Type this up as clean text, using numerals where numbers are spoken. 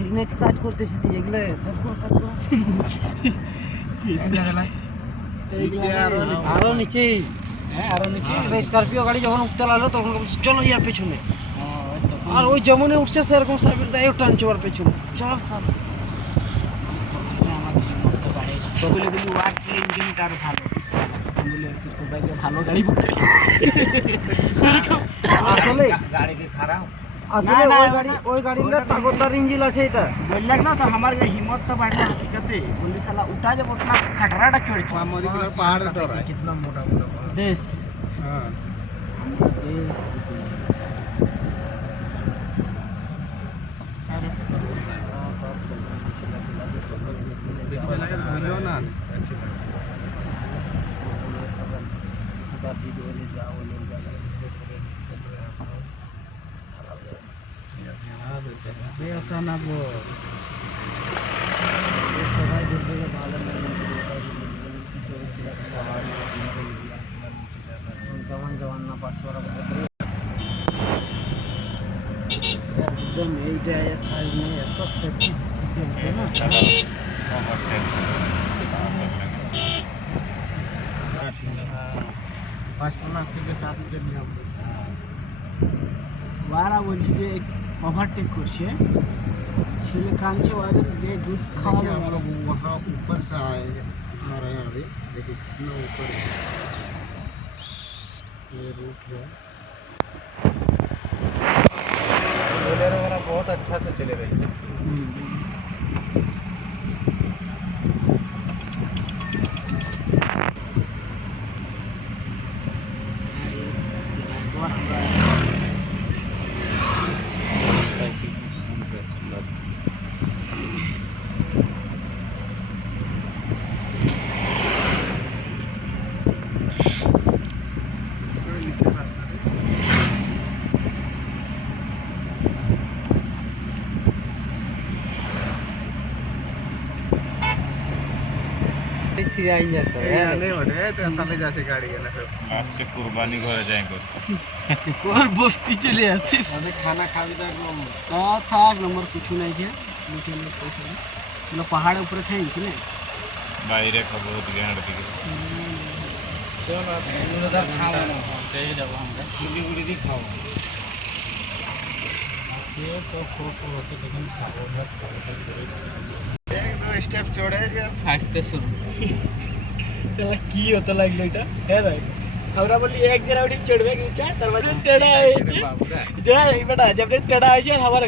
ইগনেট search করতেছি এগুলো search করো আরো নিচে হ্যাঁ আরো নিচে স্করপিও গাড়ি যখন উঠতে লাগলো তখন চলো ইয়ার পেছনে আর ওই যেমনই উঠছে সেরকম সাহেবের দায়ও টানছে ওর পেছনে চল স্যার বলে বলি ওয়ার্ক ইঞ্জিনটা আরো ভালো বলে সবাইকে ভালো গাড়ি বুঝতে আসলে গাড়ি খারাপ আসলে ওই গাড়ির তাগতদার ইঞ্জিন আছে এটা बोल ना तो हमारे हिम्मत तो बढ़ा हकीकत है पुलिस साला उठा जब उतना खटराटा चढ़ मोदी के पहाड़ डर है कितना मोटा मोटा देश हां देश बोलो ना ना वो जवान ना पाछवाड़ा एकदम এইটা সাইড में এত সেফটি দিতে না पचपन के साथ नियम वारा বলছি যে ओवरटेक করছে ছেলে কাঁদছে ওদের যে দুধ খাওয়া हम लोग वहाँ ऊपर से आए आ रहे हैं अभी देखिए कितना ऊपर है ये रूट है बहुत अच्छा से चले रही है সিরাই যাচ্ছে नहीं होने तो तले जाते गाड़ी है ना सब লাস্টে কুরবানি ঘরে যাই কোন বস্তি চলে যাচ্ছিস अरे खाना खा भी एकदम থাক নম্বর কিছু নাই যে মিটার পয়সা না পাহাড়ের উপরে খাইছি না বাইরে খাবো দিকে হাঁটে দিকে চলো উড়াদার খাওয়া না সেই যাব আমরা শিলিগুড়ি দিয়ে খাবো ये तो फोटो होते लेकिन खाओ मत एक दो स्टेप चढ़े जे फाटते शुरू चला কি হতে লাগলো এটা হ্যাঁ ভাই আমরা বলি এক জরা উঠে চড়বে কি চায় তার মানে টেড়া হয়েছে যা এই বেটা जब टेढ़ा হয়েছে আমার